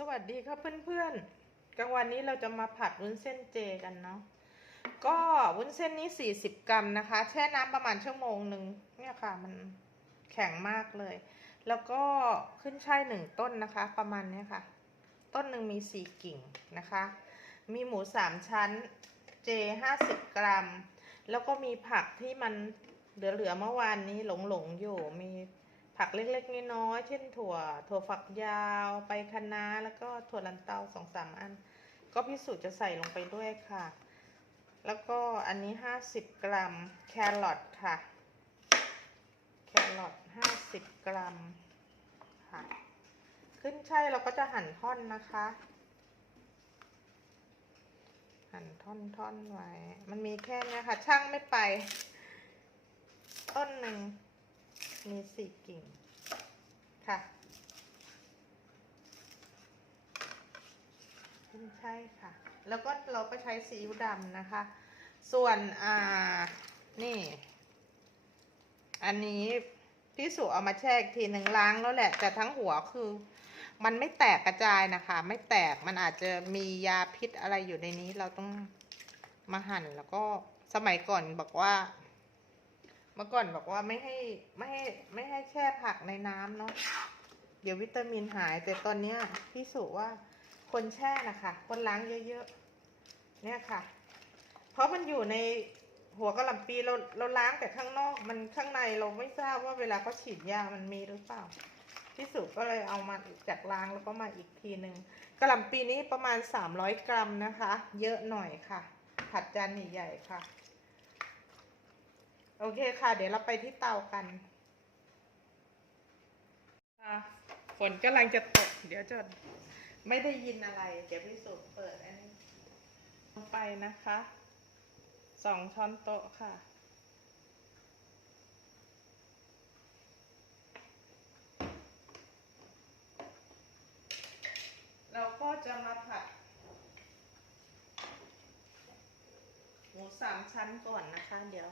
สวัสดีครับเพื่อนๆ กลางวันนี้เราจะมาผัดวุ้นเส้นเจกันเนาะ ก็วุ้นเส้นนี้ 40 กรัมนะคะ แช่น้ำประมาณชั่วโมงหนึ่งเนี่ยค่ะ มันแข็งมากเลย แล้วก็ขึ้นช่ายหนึ่งต้นนะคะ ประมาณเนี้ยค่ะ ต้นหนึ่งมี 4 กิ่งนะคะ มีหมู 3 ชั้น เจ 50 กรัม แล้วก็มีผักที่มันเหลือๆเมื่อวานนี้หลงๆอยู่ มี ผักเล็กๆน้อยๆเช่นถั่ว ถั่วฝักยาวไปคะน้าแล้วก็ถั่วลันเตาสองสามอัน ก็พิสูจน์จะใส่ลงไปด้วยค่ะ แล้วก็อันนี้50กรัมแครอทค่ะ แครอท50กรัมค่ะ ขึ้นช่ายเราก็จะหั่นท่อนนะคะ หั่นท่อนๆไว้ มันมีแค่นี้ค่ะ ช่างไม่ไป ต้นหนึ่ง มีสี่กิ่ง ค่ะใช่ค่ะ แล้วก็เราก็ใช้ซีอิ๊วดำนะคะ ส่วนอ่า นี่ อันนี้พี่สุเอามาแช่อีกทีหนึ่งล้างแล้วแหละ แต่ทั้งหัวคือ มันไม่แตกกระจายนะคะ ไม่แตกมันอาจจะมียาพิษอะไรอยู่ในนี้เราต้องมาหั่นแล้วก็สมัยก่อนบอกว่า เมื่อก่อนบอกว่าไม่ให้ไม่ให้ไม่ให้แช่ผักในน้ำเนาะเดี๋ยววิตามินหาย แต่ตอนเนี้ยพี่สุว่าคนแช่นะคะคนล้างเยอะๆเนี่ยค่ะ เพราะมันอยู่ในหัวกะหล่ำปีเราเราล้างแต่ข้างนอกมันข้างในเราไม่ทราบว่าเวลาเขาฉีดยามันมีหรือเปล่าพี่สุก็เลยเอามาจากล้างแล้วก็มาอีกทีหนึ่งกะหล่ำปีนี้ประมาณ 300 กรัมนะคะ เยอะหน่อยค่ะ ผัดจานใหญ่ๆค่ะ โอเคค่ะ เดี๋ยวเราไปที่เตากันอะฝนกำลังจะตก เดี๋ยวจะไม่ได้ยินอะไร เดี๋ยวพี่สุเปิดอันนี้ลงไปนะคะสองช้อนโต๊ะค่ะ เราก็จะมาผัด หมูสามชั้นก่อนนะคะ เดี๋ยว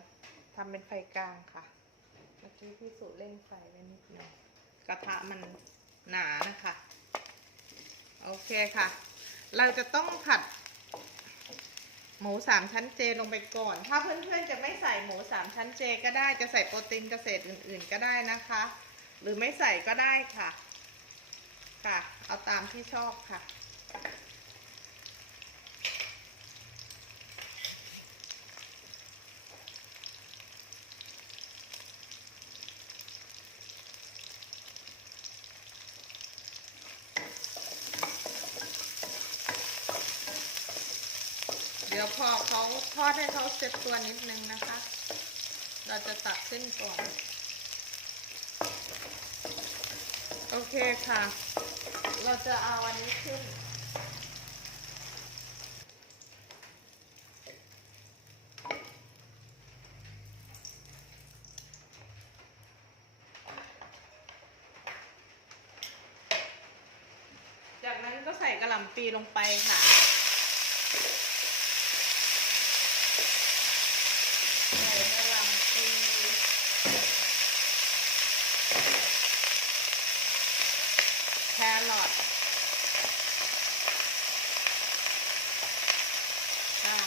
ทำเป็นไฟกลางค่ะ เมื่อกี้พี่สุเร่งไฟไว้นิดหนึงกระทะมันหนานะคะ โอเคค่ะ เราจะต้องผัด หมูสามชั้นเจลงไปก่อน ถ้าเพื่อนๆจะไม่ใส่หมูสามชั้นเจก็ได้ จะใส่โปรตีนเกษตรอื่นๆก็ได้นะคะ หรือไม่ใส่ก็ได้ค่ะ ค่ะ เอาตามที่ชอบค่ะ ดี๋ยวพอเขาทอดให้เขาเซ็ตตัวนิดนึงนะคะ เราจะตัดเส้นก่อน โอเคค่ะ เราจะเอาอันนี้ขึ้น จากนั้นก็ใส่กระหล่ำปีลงไปค่ะ ใส่กระหล่ำปีแครอทค่ะ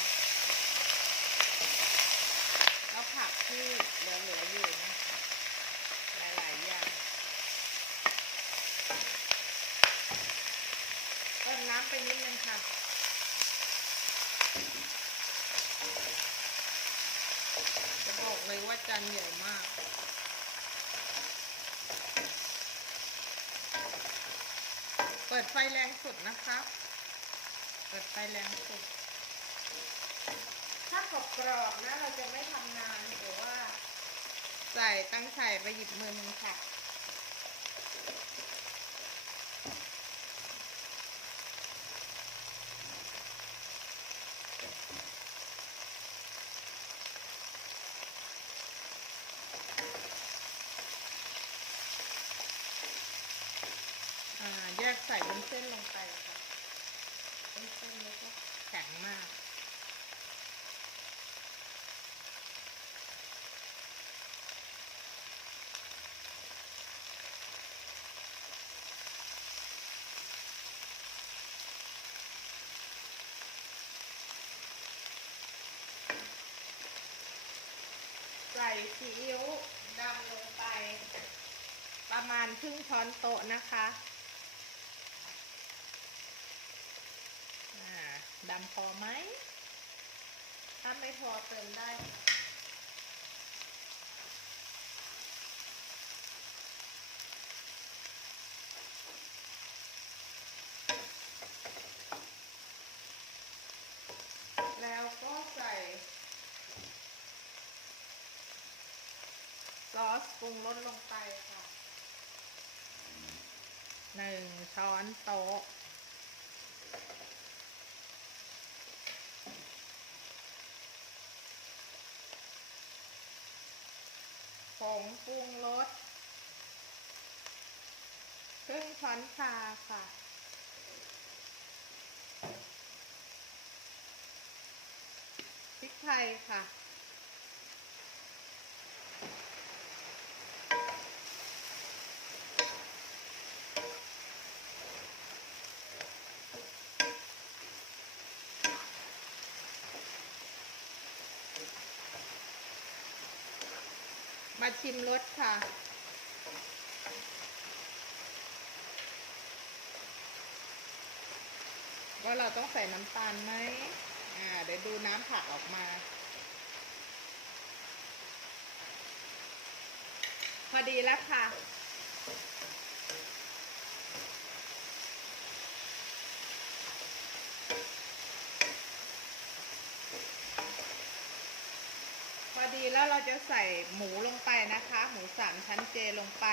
แล้วผักที่เหลือๆอยู่นะคะหลายๆอย่างเติม น้ำไปนิดนึงค่ะ จะบอกเลยว่าจานใหญ่มาก เปิดไฟแรงสุดนะคะเปิดไฟแรงสุด ถ้ากรอบกรอบๆนะเราจะไม่ทำนานแต่ว่า ใส่ตั้งใส่ไปหยิบมือนึงค่ะ จะใส่เป็นเส้นลงไปค่ะเป็เส้นแล้วก็แข็งมาก ใส่ซีอิ๊วดำลงไป ประมาณครึ่งช้อนโต๊ะนะคะ ดำพอไหม ถ้าไม่พอเติมได้ แล้วก็ใส่ ซอสปรุงรสลงไปค่ะหนึ่งช้อนโต๊ะ ผง ปรุงรสครึ่งช้อนชาค่ะ พริกไทยค่ะ มาชิมรสค่ะ ว่าเราต้องใส่น้ำตาลไหมอ่า เดี๋ยวดูน้ำผักออกมา พอดีแล้วค่ะ พอดีแล้วเรา จะใส่หมูลงไปนะคะ หมูสามชั้นเจลงไป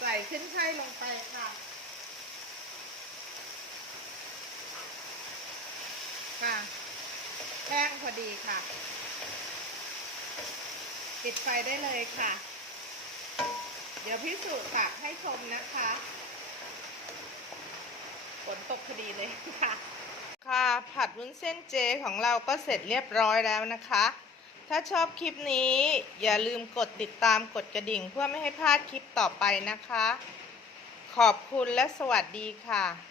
ใส่ขึ้นไช่ลงไปค่ะ ค่ะ แป้งพอดีค่ะ ปิดไฟได้เลยค่ะ เดี๋ยวพี่สุค่ะให้ชมนะคะ นตกพอดีเลยค่ะ ค่ะผัดวุ้นเส้นเจของเราก็เสร็จเรียบร้อยแล้วนะคะ ถ้าชอบคลิปนี้ อย่าลืมกดติดตามกดกระดิ่งเพื่อไม่ให้พลาดคลิปต่อไปนะคะ ขอบคุณและสวัสดีค่ะ